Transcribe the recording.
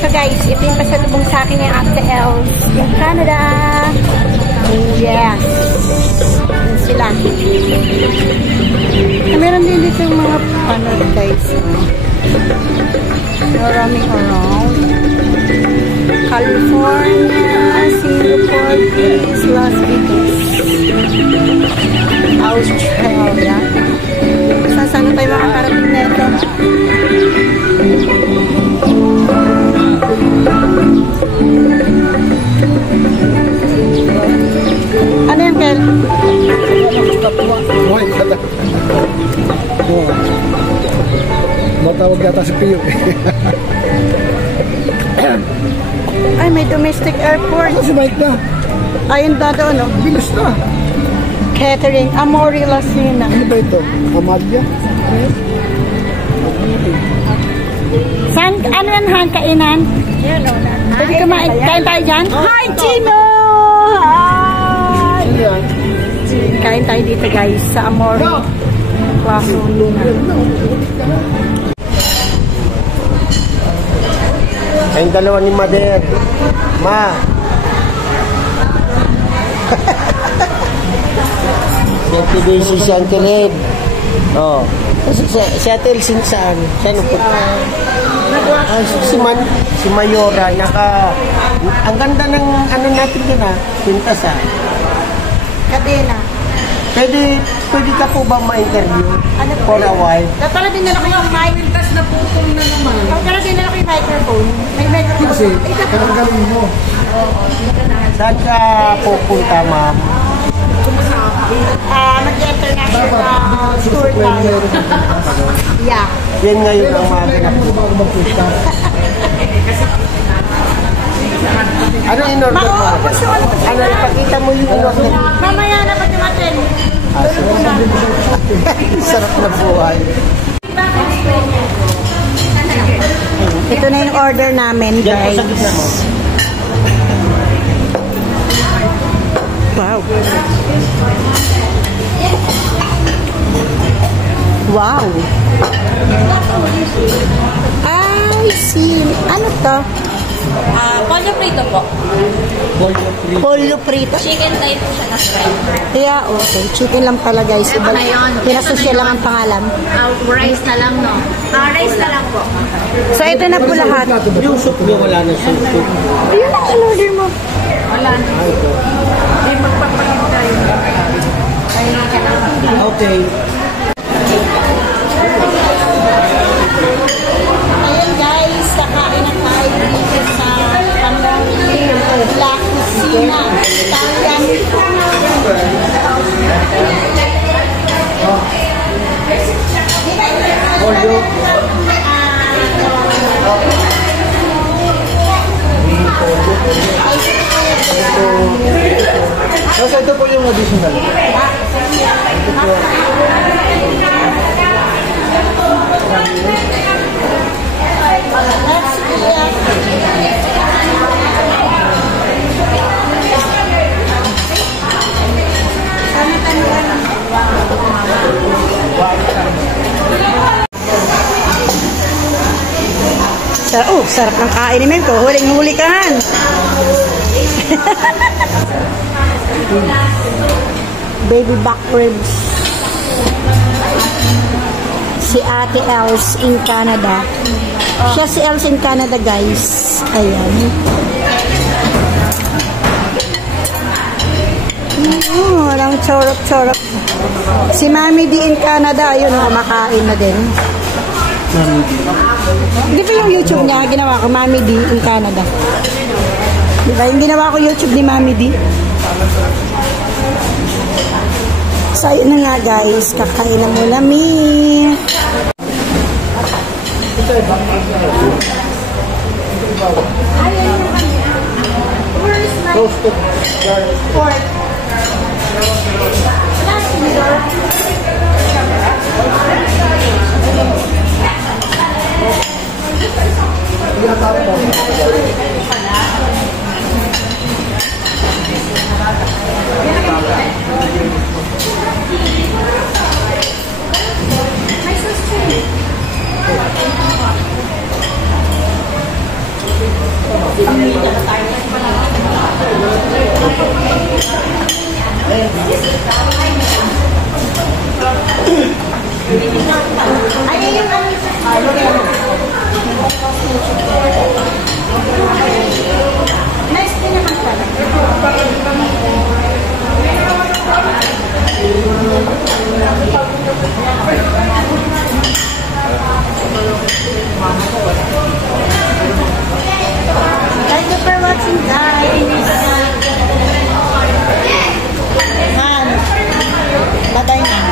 So guys, ito yung pasalubong sa akin yung Ate Els in Canada. Yes. Yan sila. Meron din dito yung mga panod guys. Roaming around. California, Singapore, Greece, Las Vegas. Australia. Sana tayo makakarating na ito. Ano yan, Kel? Buhay ka na. Matawag yata si Pio. Ay, may domestic airport. Ano si Mike na? Ayun na doon, no? Bilis na. Catering, Amori Lasina. Ano ba ito? Amalia? Saan, ano yan, Han, kainan? Pwede kumain, kain tayo dyan? Hi, Chino! Hi! Ano yan? Kain tayo dito, guys, sa Amori. Lasina. Ayun dalawa ni Mader. Ma! Si Auntie Red. Oh. Si Ate Elsin saan? Saan punta? Si Mayora. Ang ganda ng ano natin din pintas Kadena. Pwede ka po ba ma-interview? For a while? Tara din na lang yung mic. Pintas na putong na naman. Tara din na lang yung microphone. May microphone. Kasi, karang-galing mo. Saan ka pupunta, ma'am? Mag-international tour tayo. Yeah. Yan ngayon ang mga pinag-pupunta. Ano in-order mo? Ano, ipakita mo yung in-order? Mamaya na pag dumating. Sarap na buhay. Ito na yung order namin, guys. Wow. Wow. I see. Ano to? Pollo prito po. Pollo prito. Chicken type po siya na fried. Yeah, okay. Chicken lang pala, guys. Iba, pinasosya lang ang pangalan. Rice na lang, no? Rice na lang po. So, ito na po lahat. Yung soup niyo, wala na soup. Ayun ang in-order mo. Wala na. Hindi magpapalit tayo. Okay. Ayan guys, kakain na tayo dito sa La Cucina Italian. Kasi ito po yung additional. Sarap ng kain ni Mem. Huling-huli ka han. Baby back ribs. Si Ate Els in Canada. Siya si Els in Canada, guys. Ayan. Walang chorok-chorok. Si Mami D in Canada, ayun, kumakain na din. Di ba yung YouTube niya, ginawa ko, Mami D in Canada. Di ba, yung ginawa ko YouTube ni Mami D. So, ayun na nga guys, kakain na muna mi. Roasted pork. Ay, yung nice din naman pala. Thank you for watching, guys. Han, batay na.